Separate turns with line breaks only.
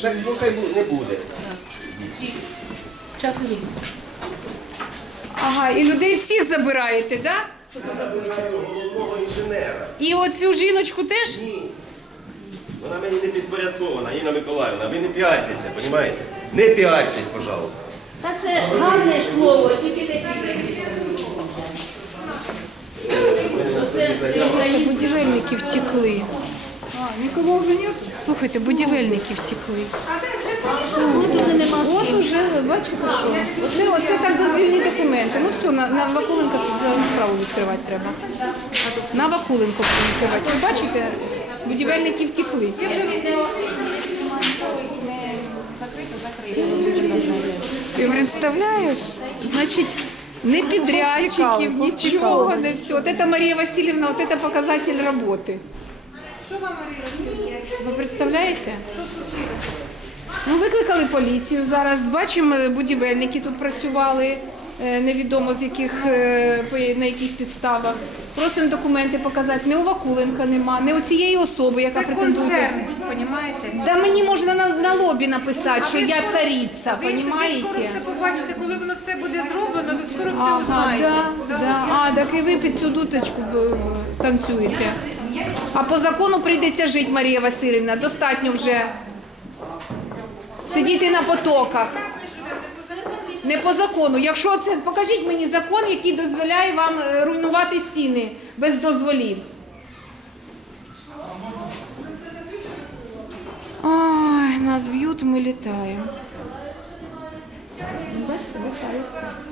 ну хай не буде.
Час у
Ага, і людей всіх забираєте, так? Да?
Я забираю головного інженера.
І оцю жіночку теж?
Ні. Вона мені не підпорядкована, Інна Миколаївна. Ви не піартеся, розумієте? Не піартесь, пожалуйста.
Та це гарне слово, тільки не підтримується. Це українське.
Будівельники втекли. А, нікого вже нет? Слухайте, будівельники втекли.
Тут уже нема
От
слів.
уже, бачите, що? Оце так дозвільні документи. Ну все, на Вакуленка справу відкривати треба. На Вакуленко відкривати. Ви бачите, будівельники втекли. Ти представляєш? Значить, не підрядчиків, нічого, не все. От це Марія Васильівна, от це показатель роботи.
Що вам, Марія Васильівна?
Ви представляєте?
Що случилося?
Ну, викликали поліцію зараз. Бачимо, будівельники тут працювали, невідомо з яких, на яких підставах. Просимо документи показати. Не у Вакуленка нема, не у цієї особи, яка
Це
претендує.
концерн, розумієте?
Да мені можна на лобі написати, що я цариця,
Ви скоро
розумієте?
все побачите, коли воно все буде зроблено, ви скоро все
Ага,
узнаєте.
да. А, так і ви під цю дуточку танцюєте. А по закону прийдеться жити, Марія Васильівна, достатньо вже сидіти на потоках. Не по закону. Якщо це, покажіть мені закон, який дозволяє вам руйнувати стіни без дозволів. Ой, нас б'ють, ми літаємо. Бачите, лишаються.